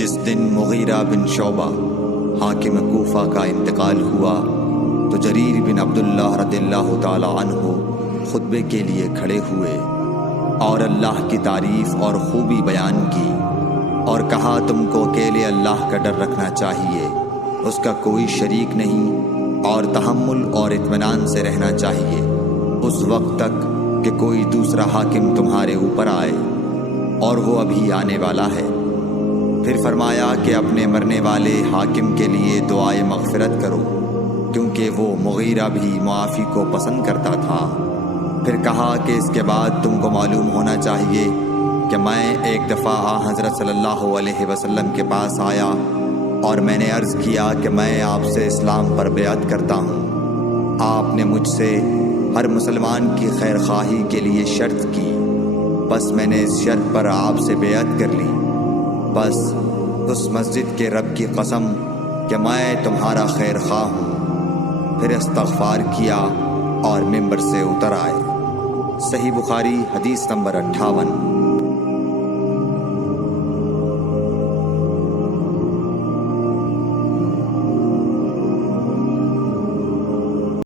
جس دن مغیرہ بن شعبہ حاکم کوفہ کا انتقال ہوا تو جریر بن عبداللہ رضی اللہ تعالی عنہ خطبے کے لیے کھڑے ہوئے اور اللہ کی تعریف اور خوبی بیان کی اور کہا تم کو اکیلے اللہ کا ڈر رکھنا چاہیے، اس کا کوئی شریک نہیں، اور تحمل اور اطمینان سے رہنا چاہیے اس وقت تک کہ کوئی دوسرا حاکم تمہارے اوپر آئے، اور وہ ابھی آنے والا ہے۔ پھر فرمایا کہ اپنے مرنے والے حاکم کے لیے دعائے مغفرت کرو، کیونکہ وہ مغیرہ بھی معافی کو پسند کرتا تھا۔ پھر کہا کہ اس کے بعد تم کو معلوم ہونا چاہیے کہ میں ایک دفعہ حضرت صلی اللہ علیہ وسلم کے پاس آیا اور میں نے عرض کیا کہ میں آپ سے اسلام پر بیعت کرتا ہوں۔ آپ نے مجھ سے ہر مسلمان کی خیر خواہی کے لیے شرط کی، بس میں نے اس شرط پر آپ سے بیعت کر لی۔ بس اس مسجد کے رب کی قسم کہ میں تمہارا خیر خواہ ہوں۔ پھر استغفار کیا اور ممبر سے اتر آئے۔ صحیح بخاری حدیث نمبر 58۔